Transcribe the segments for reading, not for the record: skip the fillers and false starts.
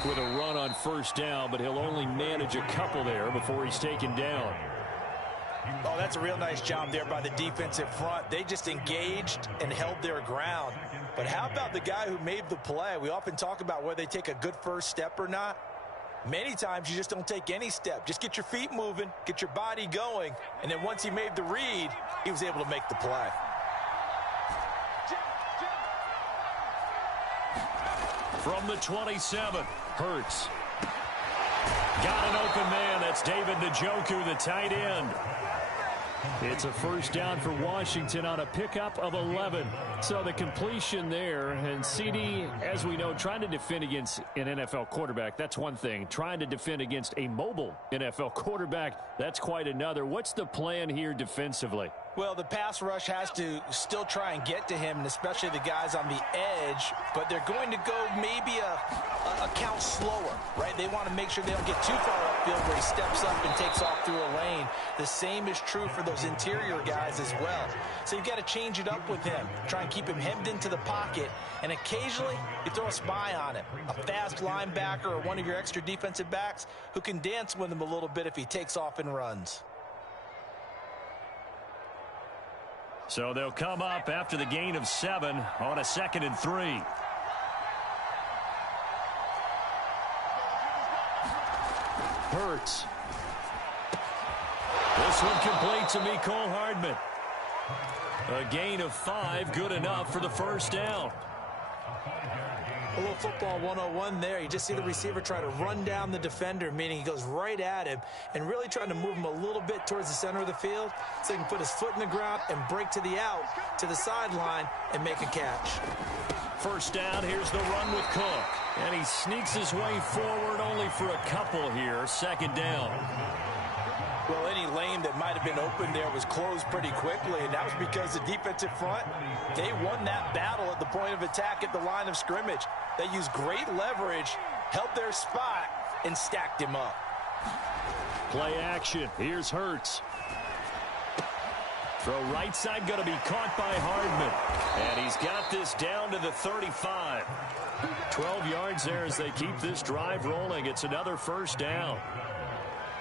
Kirk with a run on first down, but he'll only manage a couple there before he's taken down. Oh, that's a real nice job there by the defensive front. They just engaged and held their ground. But how about the guy who made the play? We often talk about whether they take a good first step or not. Many times you just don't take any step. Just get your feet moving, get your body going, and then once he made the read, he was able to make the play. From the 27, Hurts. Got an open man. That's David Njoku, the tight end. It's a first down for Washington on a pickup of 11. So the completion there, and CD, as we know, trying to defend against an NFL quarterback, that's one thing. Trying to defend against a mobile NFL quarterback, that's quite another. What's the plan here defensively? Well, the pass rush has to still try and get to him, and especially the guys on the edge, but they're going to go maybe a count slower, right? They want to make sure they don't get too far upfield where he steps up and takes off through a lane. The same is true for those interior guys as well. So you've got to change it up with him. Try and keep him hemmed into the pocket, and occasionally you throw a spy on him, a fast linebacker or one of your extra defensive backs who can dance with him a little bit if he takes off and runs. So they'll come up after the gain of 7 on a 2nd and 3. Hurts. This one complete to Mecole Hardman. A gain of 5, good enough for the first down. A little football 101 there. You just see the receiver try to run down the defender, meaning he goes right at him and really trying to move him a little bit towards the center of the field so he can put his foot in the ground and break to the out, to the sideline, and make a catch. First down, here's the run with Cook. And he sneaks his way forward only for a couple here. 2nd down. Well, any lane that might have been open there was closed pretty quickly, and that was because the defensive front, they won that battle at the point of attack at the line of scrimmage. They used great leverage, held their spot, and stacked him up. Play action. Here's Hurts. Throw right side, going to be caught by Hardman. And he's got this down to the 35. 12 yards there as they keep this drive rolling. It's another first down.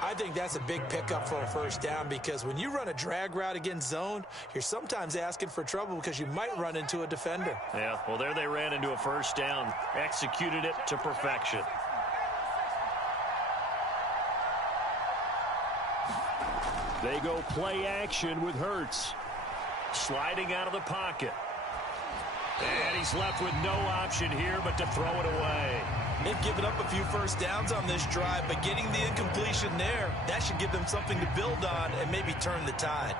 I think that's a big pickup for a first down because when you run a drag route against zone, you're sometimes asking for trouble because you might run into a defender. Yeah, well, there they ran into a first down. Executed it to perfection. They go play action with Hurts. Sliding out of the pocket. And he's left with no option here but to throw it away. They've given up a few first downs on this drive, but getting the incompletion there, that should give them something to build on and maybe turn the tide.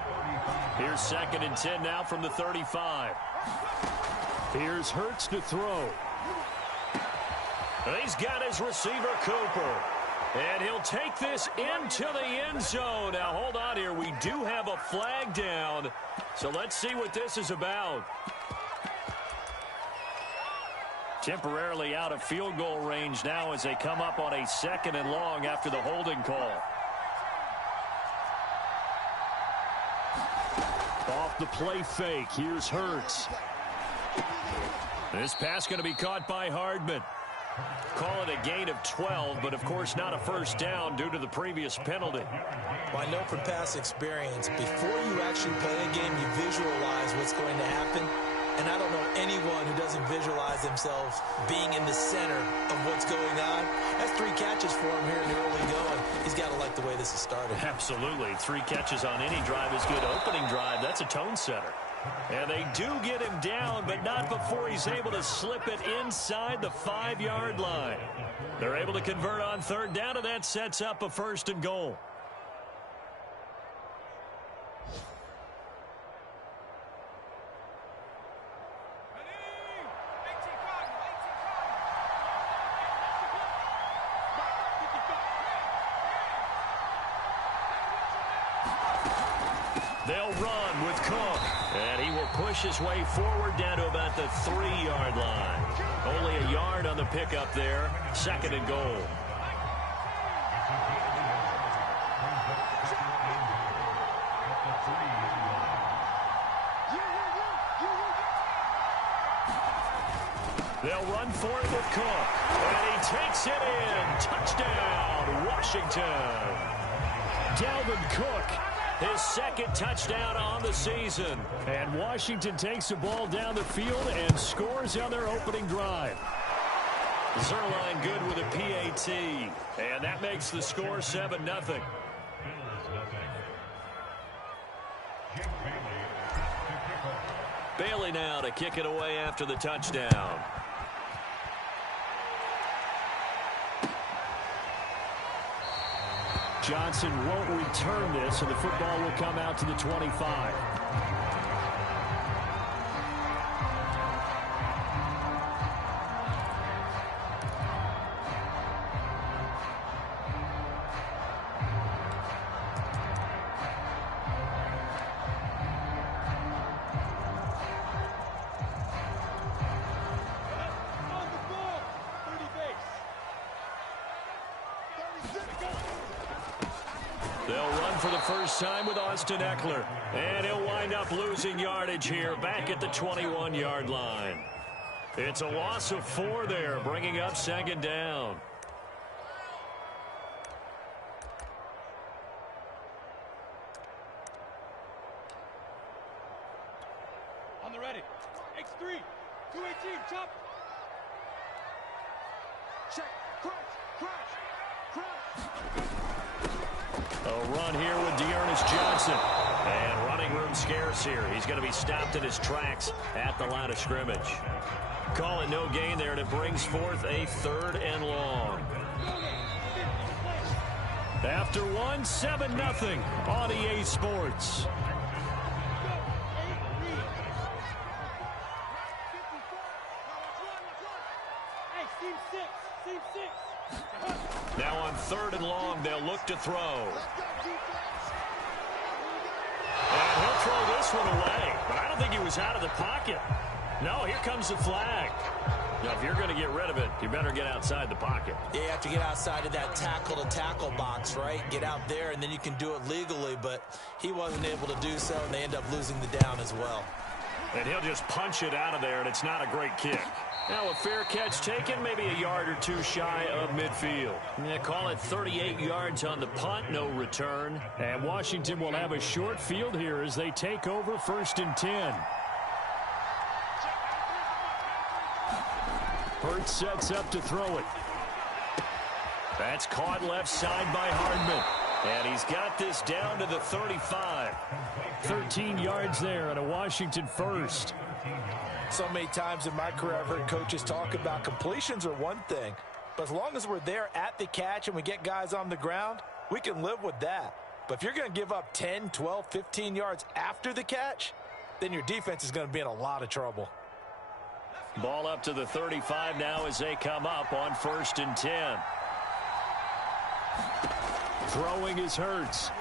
Here's 2nd and 10 now from the 35. Here's Hurts to throw. He's got his receiver, Cooper. And he'll take this into the end zone. Now, hold on here. We do have a flag down. So let's see what this is about. Temporarily out of field goal range now as they come up on a 2nd and long after the holding call. Off the play fake. Here's Hurts. This pass going to be caught by Hardman. Call it a gain of 12, but of course not a first down due to the previous penalty. Well, I know from past experience, before you actually play a game, you visualize what's going to happen. And I don't know anyone who doesn't visualize themselves being in the center of what's going on. That's 3 catches for him here in the early going. He's got to like the way this has started. Absolutely. 3 catches on any drive is good. Opening drive, that's a tone setter. And they do get him down, but not before he's able to slip it inside the 5-yard line. They're able to convert on 3rd down, and that sets up a 1st and goal. They'll run with Cook, and he will push his way forward down to about the 3-yard line. Only a yard on the pickup there. 2nd and goal. They'll run for it with Cook. And he takes it in. Touchdown, Washington. Dalvin Cook, his second touchdown on the season. And Washington takes the ball down the field and scores on their opening drive. Zuerlein good with a PAT. And that makes the score 7-0. Bailey now to kick it away after the touchdown. Johnson won't return this, and the football will come out to the 25. Time with Austin Ekeler, and he'll wind up losing yardage here back at the 21-yard line. It's a loss of 4 there, bringing up second down. On the ready. X3, 218, chop. Check, crunch. A run here with D'Ernest Johnson. And running room scarce here. He's going to be stopped in his tracks at the line of scrimmage. Call it no gain there, and it brings forth a 3rd and long. After 7-0 on EA Sports. Now on 3rd and long, they'll look to throw. And he'll throw this one away, but I don't think he was out of the pocket. No, here comes the flag. Now, if you're going to get rid of it, you better get outside the pocket. Yeah, you have to get outside of that tackle-to-tackle box, right? Get out there, and then you can do it legally, but he wasn't able to do so, and they end up losing the down as well. And he'll just punch it out of there, and it's not a great kick. Now a fair catch taken, maybe a yard or 2 shy of midfield. Yeah, call it 38 yards on the punt, no return. And Washington will have a short field here as they take over 1st and 10. Hurts sets up to throw it. That's caught left side by Hardman. And he's got this down to the 35. 13 yards there and a Washington first. So many times in my career I've heard coaches talk about completions are one thing, but as long as we're there at the catch and we get guys on the ground, we can live with that. But if you're going to give up 10, 12, 15 yards after the catch, then your defense is going to be in a lot of trouble. Ball up to the 35 now as they come up on 1st and 10. Throwing is Hurts.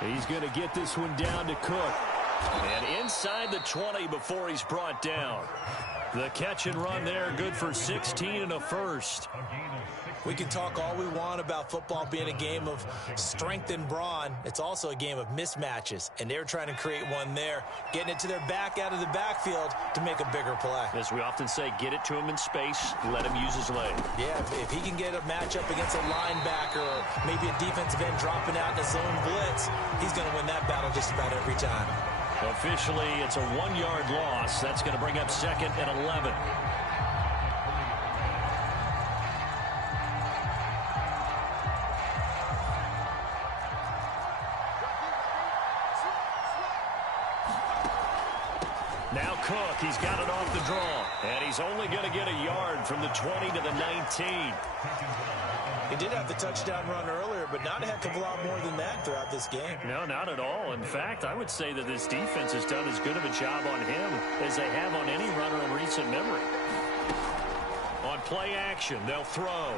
He's going to get this one down to Cook. And inside the 20 before he's brought down. The catch and run there, good for 16 and a first. We can talk all we want about football being a game of strength and brawn. It's also a game of mismatches, and they're trying to create one there, getting it to their back out of the backfield to make a bigger play. As we often say, get it to him in space, let him use his leg. Yeah, if he can get a matchup against a linebacker or maybe a defensive end dropping out in a zone blitz, he's going to win that battle just about every time. Officially, it's a 1-yard loss. That's going to bring up 2nd and 11. Now Cook, he's got it off the draw. And he's only going to get a yard from the 20 to the 19. He did have the touchdown run earlier, but not a heck of a lot more than that throughout this game. No, not at all. In fact, I would say that this defense has done as good of a job on him as they have on any runner in recent memory. On play action, they'll throw.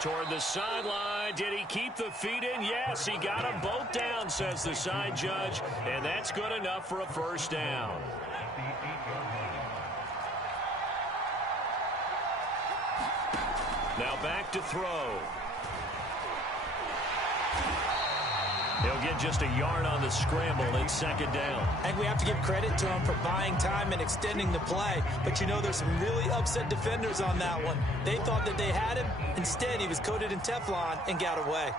Toward the sideline. Did he keep the feet in? Yes, he got them both down, says the side judge. And that's good enough for a first down. Now back to throw. He'll get just a yard on the scramble. It's second down. And we have to give credit to him for buying time and extending the play. But you know, there's some really upset defenders on that one. They thought that they had him. Instead, he was coated in Teflon and got away.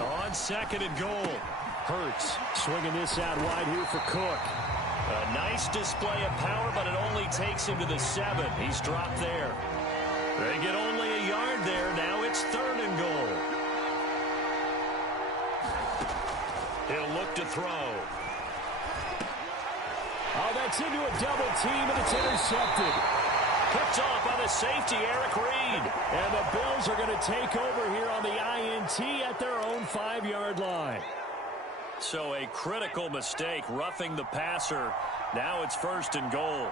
On second and goal, Hurts swinging this out wide here for Cook. A nice display of power, but it only takes him to the 7. He's dropped there. They get only a yard there. Now it's third and goal. He'll look to throw. Oh, that's into a double team, and it's intercepted. Picked off by the safety, Eric Reed. And the Bills are going to take over here on the INT at their own 5-yard line. So a critical mistake, roughing the passer. Now it's first and goal.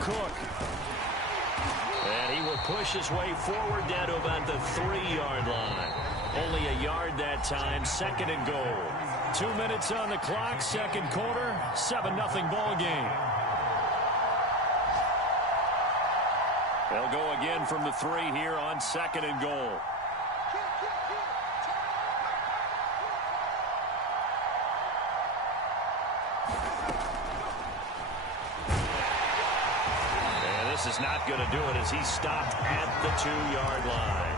Cook. And he will push his way forward down to about the 3-yard line. Only a yard that time, second and goal. 2 minutes on the clock, second quarter, 7-0 ball game. They'll go again from the 3 here on second and goal. And this is not going to do it as he's stopped at the 2-yard line.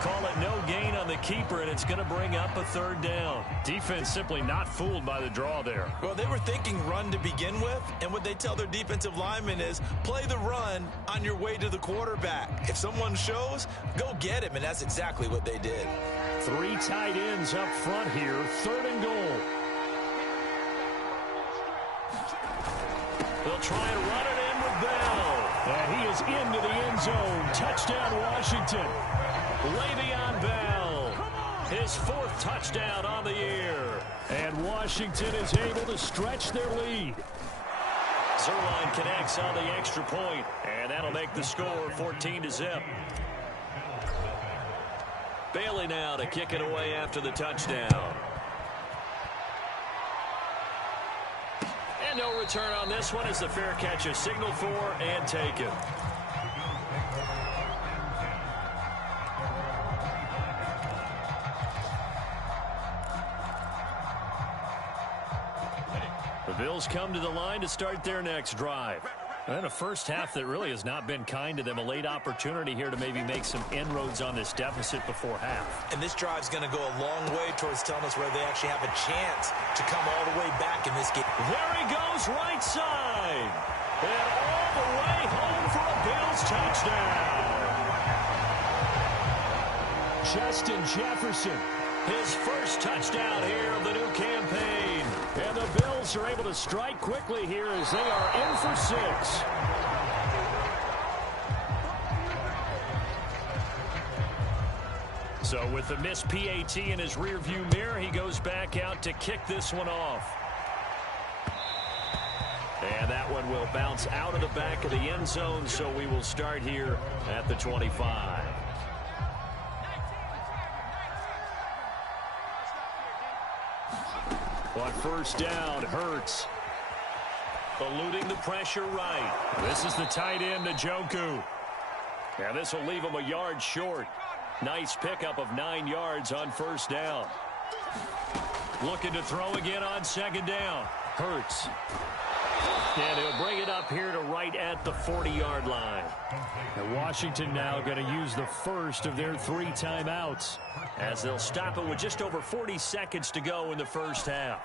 Call it no gain on the keeper, and it's going to bring up a third down. Defense simply not fooled by the draw there. Well, they were thinking run to begin with, and what they tell their defensive linemen is play the run on your way to the quarterback. If someone shows, go get him, and that's exactly what they did. 3 tight ends up front here, third and goal. They'll try and run it in with Bell. And he is into the end zone. Touchdown, Washington. Le'Veon Bell, his 4th touchdown on the year. And Washington is able to stretch their lead. Zuerlein connects on the extra point, and that'll make the score 14-0. Bailey now to kick it away after the touchdown. And no return on this one as the fair catch is signaled for and taken. The Bills come to the line to start their next drive. And a first half that really has not been kind to them. A late opportunity here to maybe make some inroads on this deficit before half. And this drive's going to go a long way towards telling us whether they actually have a chance to come all the way back in this game. There he goes, right side. And all the way home for a Bills touchdown. Justin Jefferson. His first touchdown here of the new campaign. And the Bills are able to strike quickly here as they are in for 6. So with the missed PAT in his rearview mirror, he goes back out to kick this one off. And that one will bounce out of the back of the end zone, so we will start here at the 25. On first down, Hurts. Eluding the pressure right. This is the tight end, Njoku. And this will leave him a yard short. Nice pickup of 9 yards on first down. Looking to throw again on second down. Hurts. And he'll bring it up here to right at the 40-yard line. And Washington now going to use the first of their 3 timeouts, as they'll stop it with just over 40 seconds to go in the first half.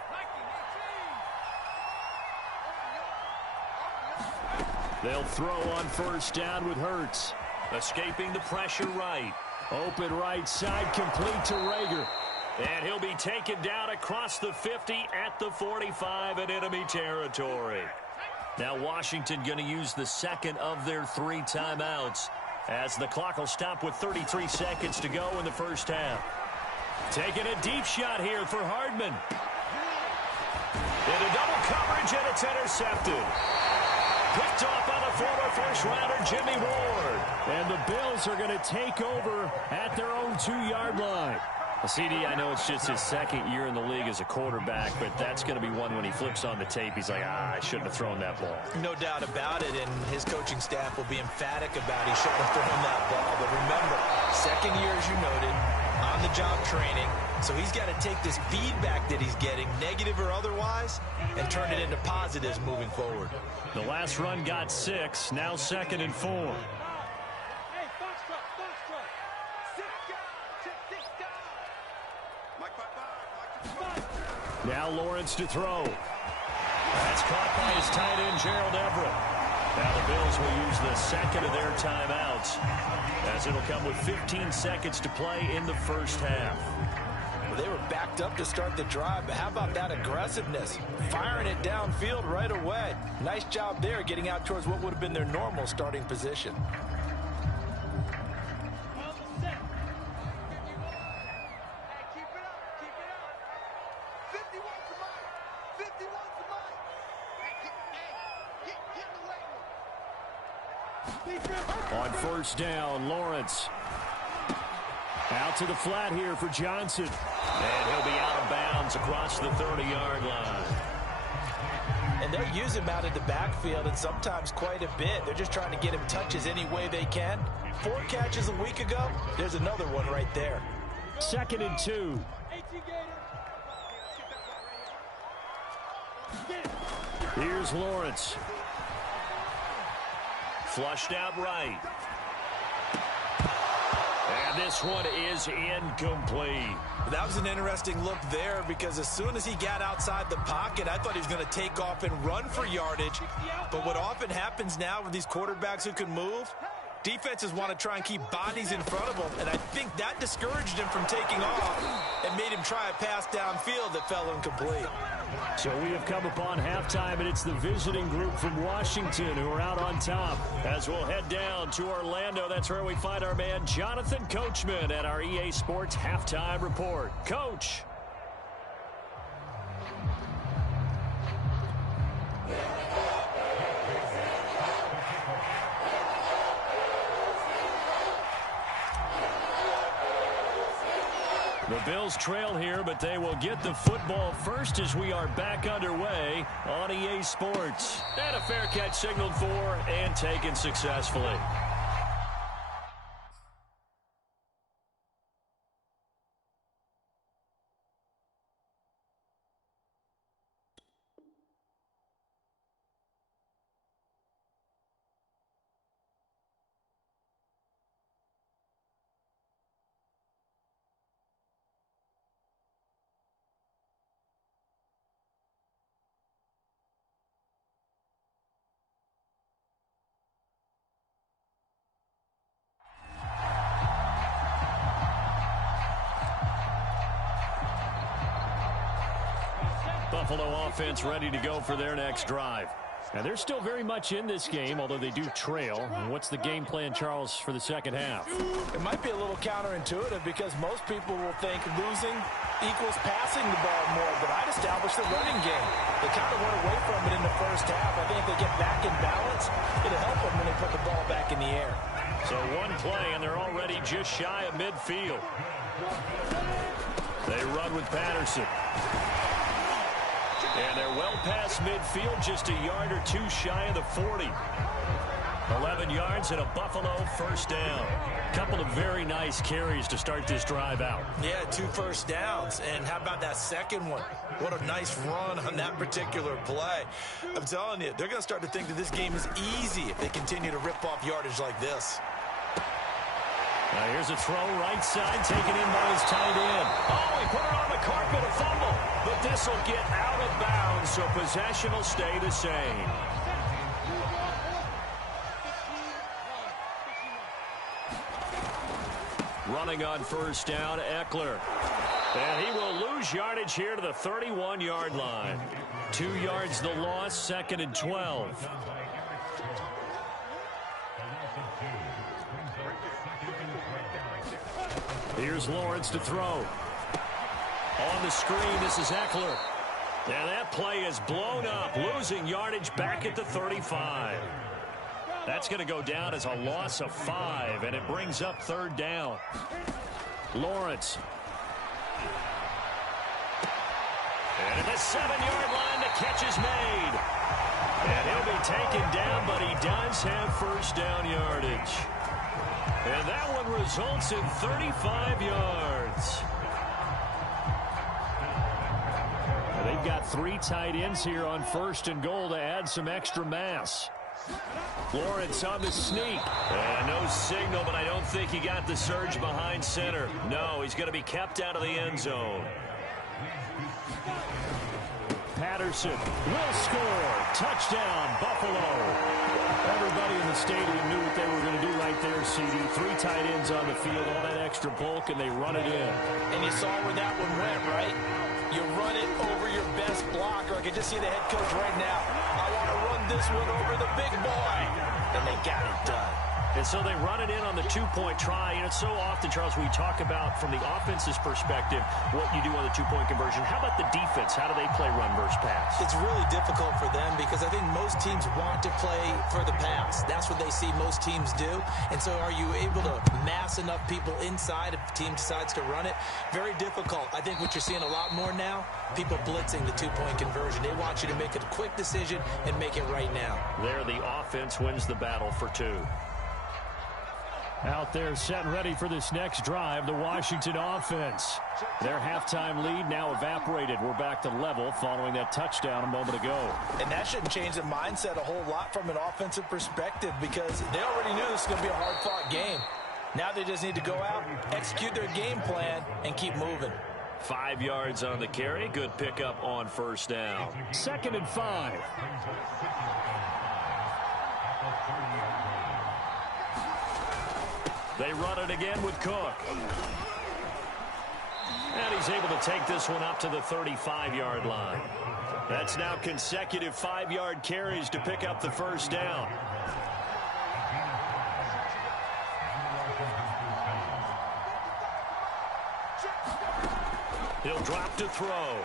They'll throw on first down with Hurts. Escaping the pressure right. Open right side, complete to Reagor. And he'll be taken down across the 50 at the 45 in enemy territory. Now Washington going to use the second of their 3 timeouts, as the clock will stop with 33 seconds to go in the first half. Taking a deep shot here for Hardman. Into double coverage, and it's intercepted. Picked off by the former first-rounder Jimmy Ward. And the Bills are going to take over at their own 2-yard line. Well, CD, I know it's just his second year in the league as a quarterback, but that's going to be one when he flips on the tape. He's like, I shouldn't have thrown that ball. No doubt about it, and his coaching staff will be emphatic about he shouldn't have thrown that ball. But remember, second year, as you noted, on-the-job training. So he's got to take this feedback that he's getting, negative or otherwise, and turn it into positives moving forward. The last run got 6, now 2nd and 4. Hey, Foxtrot, Foxtrot. 6 down, 6 down. Mike, Now Lawrence to throw. That's caught by his tight end, Gerald Everett. Now the Bills will use the second of their timeouts, as it'll come with 15 seconds to play in the first half. Well, they were backed up to start the drive, but how about that aggressiveness? Firing it downfield right away. Nice job there, getting out towards what would have been their normal starting position. On first down, Lawrence. Out to the flat here for Johnson. And he'll be out of bounds across the 30-yard line. And they'll use him out of the backfield, and sometimes quite a bit. They're just trying to get him touches any way they can. 4 catches a week ago. There's another one right there. 2nd and 2. Here's Lawrence. Flushed out right. And this one is incomplete. That was an interesting look there, because as soon as he got outside the pocket, I thought he was going to take off and run for yardage. But what often happens now with these quarterbacks who can move, defenses want to try and keep bodies in front of them, and I think that discouraged him from taking off and made him try a pass downfield that fell incomplete. So we have come upon halftime, and it's the visiting group from Washington who are out on top. As we'll head down to Orlando, that's where we find our man Jonathan Coachman at our EA Sports Halftime Report. Coach. The Bills trail here, but they will get the football first as we are back underway on EA Sports. And a fair catch signaled for and taken successfully. Buffalo offense ready to go for their next drive. Now, they're still very much in this game, although they do trail. What's the game plan, Charles, for the second half? It might be a little counterintuitive, because most people will think losing equals passing the ball more, but I'd establish the running game. They kind of went away from it in the first half. I think if they get back in balance, it'll help them when they put the ball back in the air. So one play, and they're already just shy of midfield. They run with Patterson. And they're well past midfield, just a yard or 2 shy of the 40. 11 yards and a Buffalo first down. Couple of very nice carries to start this drive out. Yeah, 2 first downs. And how about that second one? What a nice run on that particular play. I'm telling you, they're going to start to think that this game is easy if they continue to rip off yardage like this. Now here's a throw right side, taken in by his tight end. Oh, he put it on the carpet, a fumble. But this will get out of bounds, so possession will stay the same. Running on first down, Eckler. And he will lose yardage here to the 31-yard line. 2 yards the loss, 2nd and 12. Here's Lawrence to throw. On the screen, this is Eckler. And that play is blown up, losing yardage back at the 35. That's going to go down as a loss of 5, and it brings up 3rd down. Lawrence And at the 7-yard line, the catch is made. And he'll be taken down, but he does have first down yardage. And that one results in 35 yards. They've got 3 tight ends here on 1st and goal to add some extra mass. Lawrence on the sneak. And no signal, but I don't think he got the surge behind center. No, he's going to be kept out of the end zone. Patterson will score. Touchdown, Buffalo. Everybody in the stadium knew what they were going to do right there, CD. 3 tight ends on the field, all that extra bulk, and they run it in. And you saw where that one went, right? You run it over your best blocker. I can just see the head coach right now. I want to run this one over the big boy. And they got it done. And so they run it in on the 2-point try. You know, so often, Charles, we talk about from the offense's perspective what you do on the 2-point conversion. How about the defense? How do they play run versus pass? It's really difficult for them because I think most teams want to play for the pass. That's what they see most teams do. And so are you able to mass enough people inside if the team decides to run it? Very difficult. I think what you're seeing a lot more now, people blitzing the 2-point conversion. They want you to make a quick decision and make it right now. There, the offense wins the battle for 2. Out there set and ready for this next drive, the Washington offense. Their halftime lead now evaporated. We're back to level following that touchdown a moment ago. And that shouldn't change the mindset a whole lot from an offensive perspective because they already knew this was going to be a hard-fought game. Now they just need to go out, execute their game plan, and keep moving. 5 yards on the carry. Good pickup on first down. 2nd and 5. They run it again with Cook. And he's able to take this one up to the 35-yard line. That's now consecutive 5-yard carries to pick up the first down. He'll drop to throw.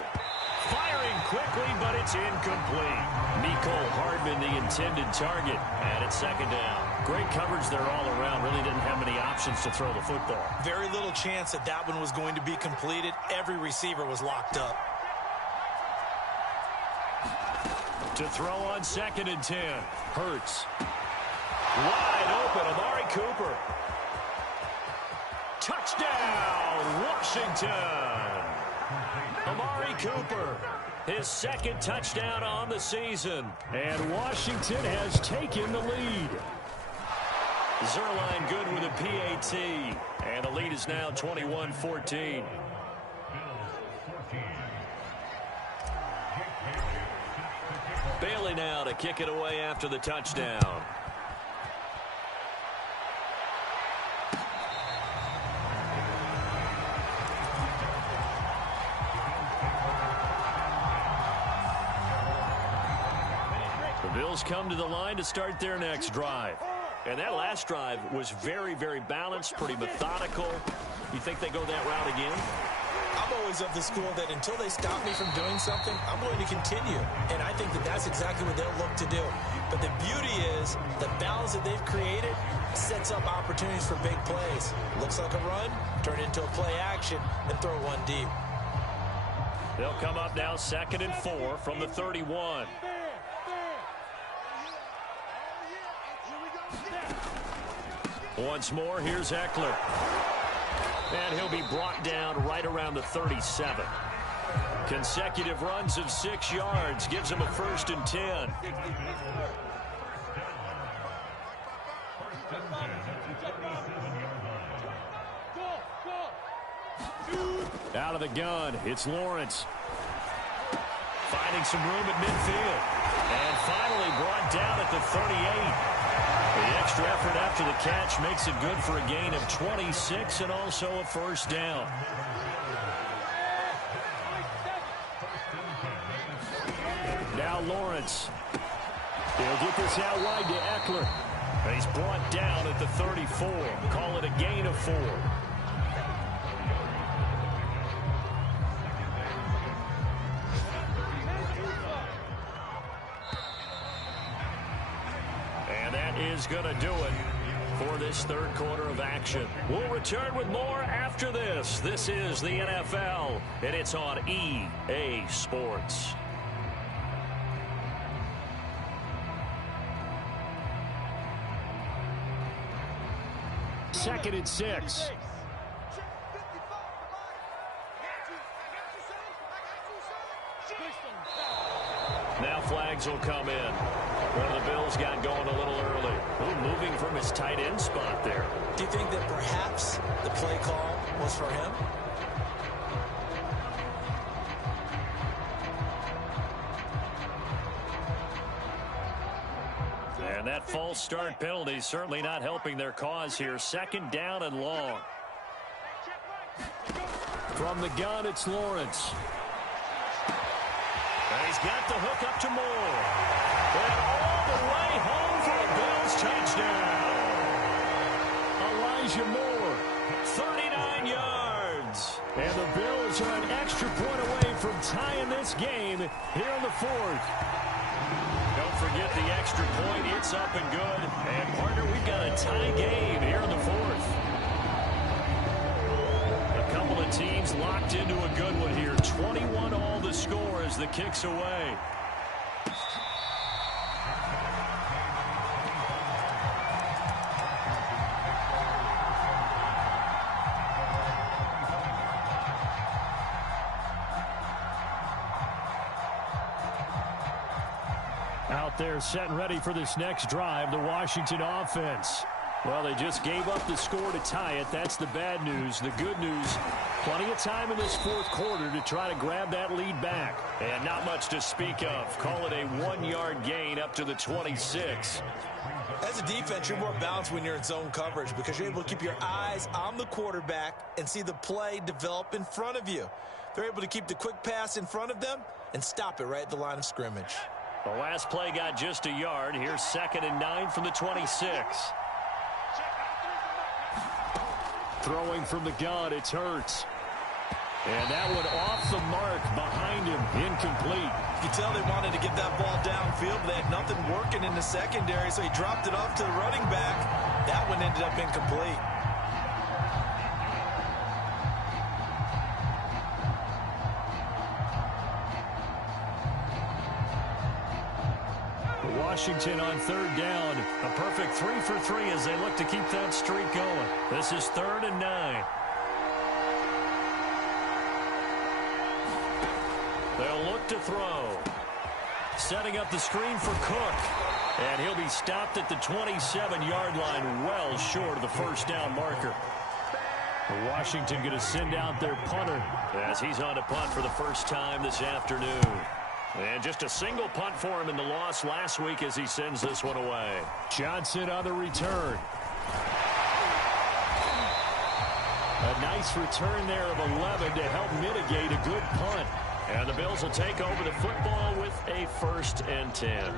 Firing quickly, but it's incomplete. Mecole Hardman, the intended target, and it's 2nd down. Great coverage there all around. Really didn't have many options to throw the football. Very little chance that that one was going to be completed. Every receiver was locked up. To throw on 2nd and 10. Hurts. Wide open, Amari Cooper. Touchdown, Washington. Amari Cooper, his 2nd touchdown on the season. And Washington has taken the lead. Zuerlein good with a PAT. And the lead is now 21-14. Bailey now to kick it away after the touchdown. The Bills come to the line to start their next drive. And that last drive was very, very balanced, pretty methodical. You think they go that route again? I'm always of the school that until they stop me from doing something, I'm going to continue. And I think that that's exactly what they'll look to do. But the beauty is the balance that they've created sets up opportunities for big plays. Looks like a run, turn it into a play action, and throw one deep. They'll come up now 2nd and 4 from the 31. Once more, here's Eckler. And he'll be brought down right around the 37. Consecutive runs of 6 yards gives him a 1st and 10. Out of the gun, it's Lawrence. Finding some room at midfield. And finally brought down at the 38. The extra effort after the catch makes it good for a gain of 26 and also a 1st down. Now Lawrence. He'll get this out wide to Eckler. And he's brought down at the 34. Call it a gain of 4. Is going to do it. for this third quarter of action. We'll return with more after this. This is the NFL, and it's on EA Sports. Second and 6. Now flags will come in. One of the Bills got going a little early. Ooh, moving from his tight end spot there. Do you think that perhaps the play call was for him? And that false start penalty certainly not helping their cause here. Second down and long. From the gun, it's Lawrence. And he's got the hook up to Moore. And all the way home for a Bills touchdown. Elijah Moore. 39 yards. And the Bills are an extra point away from tying this game here in the fourth. Don't forget the extra point. It's up and good. And, partner, we've got a tie game here in the fourth. A couple of teams locked into a good one here. 21 all the score as the kick's away. Out there set and ready for this next drive, the Washington offense. Well, they just gave up the score to tie it. That's the bad news. The good news, plenty of time in this fourth quarter to try to grab that lead back. And not much to speak of. Call it a 1-yard gain up to the 26. As a defense, you're more balanced when you're in zone coverage because you're able to keep your eyes on the quarterback and see the play develop in front of you. They're able to keep the quick pass in front of them and stop it right at the line of scrimmage. The last play got just a yard. Here's 2nd and 9 from the 26. Throwing from the gun, it's Hurts. And that one off the mark behind him, incomplete. You can tell they wanted to get that ball downfield, but they had nothing working in the secondary, so he dropped it off to the running back. That one ended up incomplete. Washington on third down. A perfect 3 for 3 as they look to keep that streak going. This is 3rd and 9. They'll look to throw. Setting up the screen for Cook. And he'll be stopped at the 27-yard line, well short of the first down marker. Washington going to send out their punter as he's on to punt for the first time this afternoon. And just a single punt for him in the loss last week as he sends this one away. Johnson on the return. A nice return there of 11 to help mitigate a good punt. And the Bills will take over the football with a 1st and 10.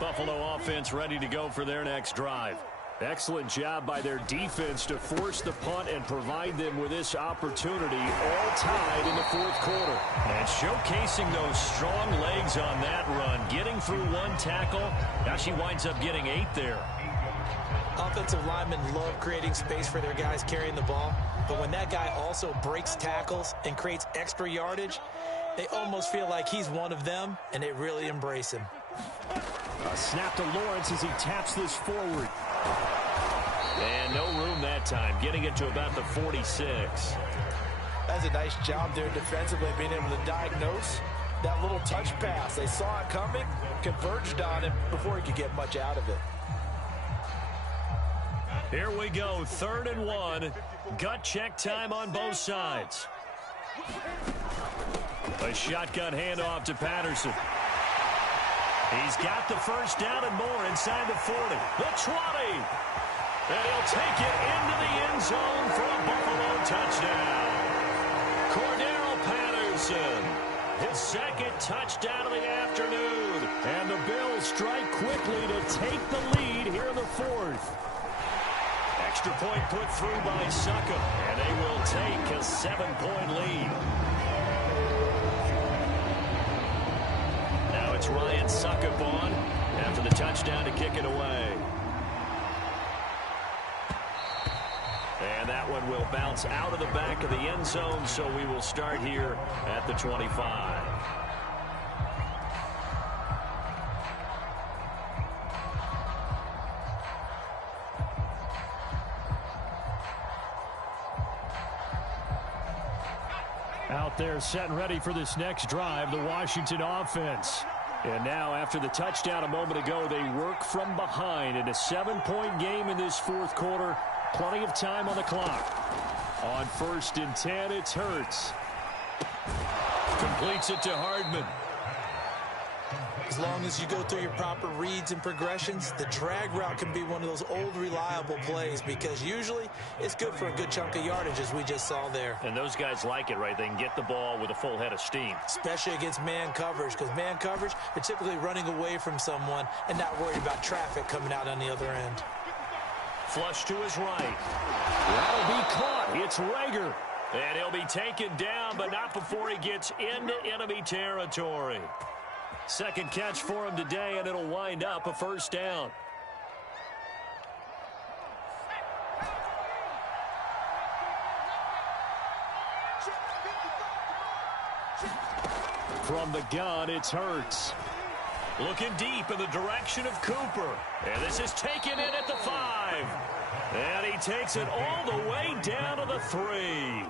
Buffalo offense ready to go for their next drive. Excellent job by their defense to force the punt and provide them with this opportunity, all tied in the fourth quarter. And showcasing those strong legs on that run, getting through one tackle. Now she winds up getting 8 there. Offensive linemen love creating space for their guys carrying the ball, but when that guy also breaks tackles and creates extra yardage, they almost feel like he's one of them, and they really embrace him. A snap to Lawrence as he taps this forward. And no room that time, getting it to about the 46. That's a nice job there defensively, being able to diagnose that little touch pass. They saw it coming, converged on it before he could get much out of it. Here we go, 3rd and 1. Gut check time on both sides. A shotgun handoff to Patterson. He's got the first down and more inside the 40. The 20. And he'll take it into the end zone for a Buffalo touchdown. Cordero Patterson, his 2nd touchdown of the afternoon. And the Bills strike quickly to take the lead here in the fourth. Extra point put through by Succop. And they will take a 7-point lead. Now it's Ryan Succop on after the touchdown to kick it away. And that one will bounce out of the back of the end zone, so we will start here at the 25. Out there set and ready for this next drive, the Washington offense. And now after the touchdown a moment ago, they work from behind in a 7-point game in this fourth quarter. Plenty of time on the clock. On 1st and 10, it's Hurts. Completes it to Hardman. As long as you go through your proper reads and progressions, the drag route can be one of those old reliable plays because usually it's good for a good chunk of yardage as we just saw there. And those guys like it, right? They can get the ball with a full head of steam. Especially against man coverage, because man coverage, they're typically running away from someone and not worried about traffic coming out on the other end. Flush to his right. That'll be caught. It's Reagor. And he'll be taken down, but not before he gets into enemy territory. Second catch for him today, and it'll wind up a first down. From the gun, it's Hurts. Looking deep in the direction of Cooper. And this is taken in at the 5. And he takes it all the way down to the 3.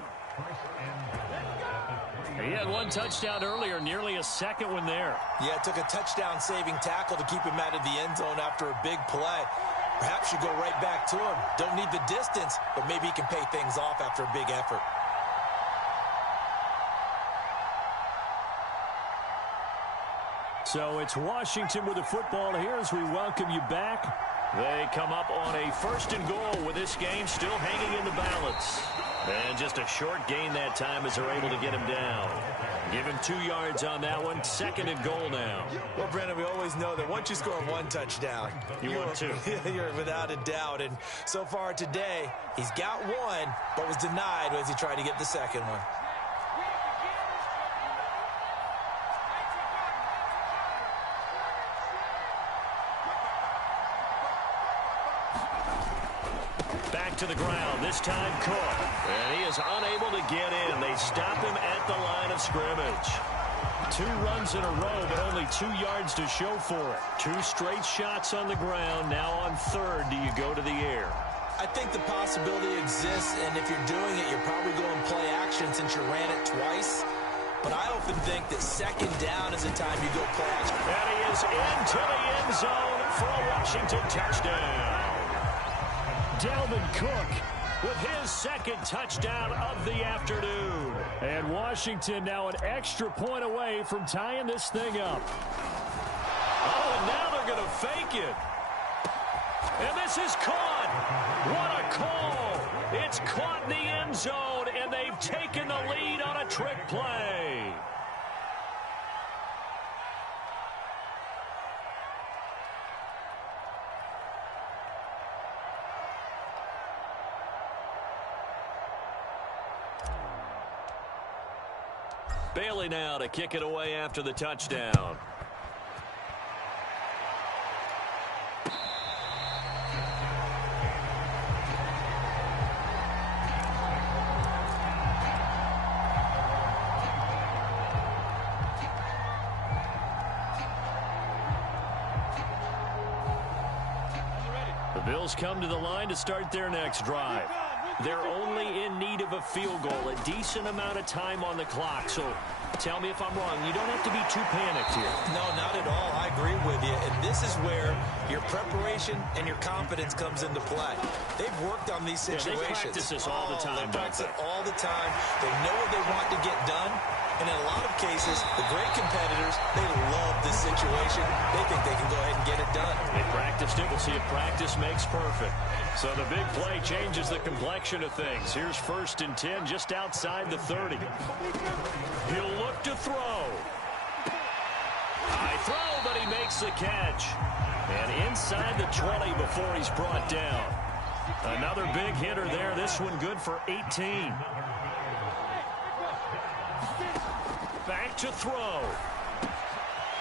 He had one touchdown earlier, nearly a second one there. Yeah, it took a touchdown-saving tackle to keep him out of the end zone after a big play. Perhaps you go right back to him. Don't need the distance, but maybe he can pay things off after a big effort. So it's Washington with the football here as we welcome you back. They come up on a 1st and goal with this game still hanging in the balance. And just a short gain that time as they're able to get him down. Give him 2 yards on that one. 2nd and goal now. Well, Brandon, we always know that once you score 1 touchdown, you want 2. You're without a doubt. And so far today, he's got 1, but was denied as he tried to get the 2nd one. To the ground, this time Cook. And he is unable to get in. They stop him at the line of scrimmage. 2 runs in a row, but only 2 yards to show for it. 2 straight shots on the ground. Now on 3rd, do you go to the air? I think the possibility exists, and if you're doing it, you're probably going play action since you ran it twice. But I often think that 2nd down is the time you go play action. And he is into the end zone for a Washington touchdown. Dalvin Cook with his 2nd touchdown of the afternoon. And Washington now an extra point away from tying this thing up. Oh, and now they're going to fake it. And this is caught. What a call. It's caught in the end zone, and they've taken the lead on a trick play. Bailey now to kick it away after the touchdown. The Bills come to the line to start their next drive. They're only in need of a field goal, a decent amount of time on the clock. So tell me if I'm wrong. You don't have to be too panicked here. No, not at all. I agree with you. And this is where your preparation and your confidence comes into play. They've worked on these situations. Yeah, they practice this all the time. They practice it all the time. They know what they want to get done. And in a lot of cases, the great competitors, they love this situation. They think they can go ahead and get it done. They practiced it. We'll see if practice makes perfect. So the big play changes the complexion of things. Here's 1st and 10 just outside the 30. He'll look to throw. High throw, but he makes the catch. And inside the 20 before he's brought down. Another big hitter there. This one good for 18. Back to throw.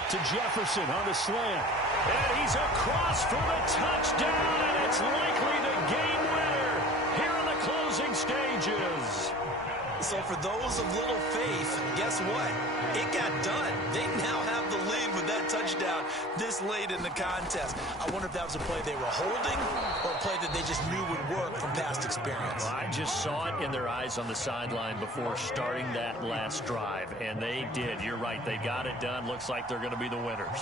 To Jefferson on the slant. And he's across for the touchdown, and it's likely the game winner here in the closing So for those of little faith, guess what? It got done. They now have the lead with that touchdown this late in the contest. I wonder if that was a play they were holding or a play that they just knew would work from past experience. Well, I just saw it in their eyes on the sideline before starting that last drive, and they did. You're right. They got it done. Looks like they're going to be the winners.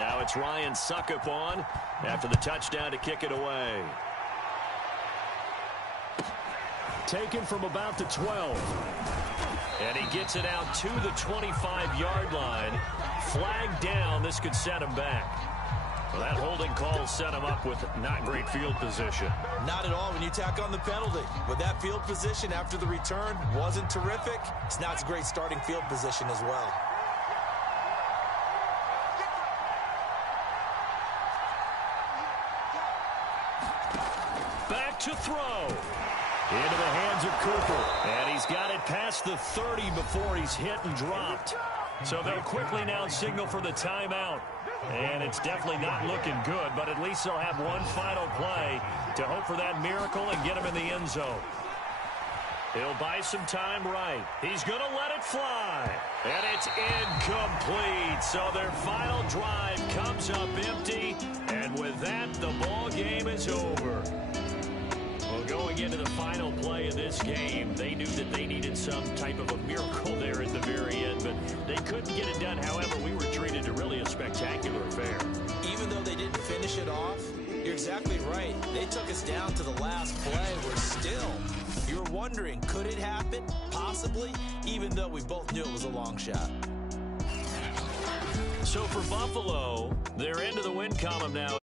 Now it's Ryan Suckup on after the touchdown to kick it away. Taken from about the 12. And he gets it out to the 25-yard line. Flag down. This could set him back. Well, that holding call set him up with not great field position. Not at all when you tack on the penalty. But that field position after the return wasn't terrific. Now it's a great starting field position as well. Back to throw. Into the hands of Cooper. And he's got it past the 30 before he's hit and dropped. So they'll quickly now signal for the timeout. And it's definitely not looking good, but at least they'll have one final play to hope for that miracle and get him in the end zone. He'll buy some time right. He's going to let it fly. And it's incomplete. So their final drive comes up empty. And with that, the ball game is over. Well, going into the final play of this game, they knew that they needed some type of a miracle there at the very end, but they couldn't get it done. However, we were treated to really a spectacular affair. Even though they didn't finish it off, you're exactly right. They took us down to the last play. We're still, you're wondering, could it happen? Possibly, even though we both knew it was a long shot. So for Buffalo, they're into the win column now.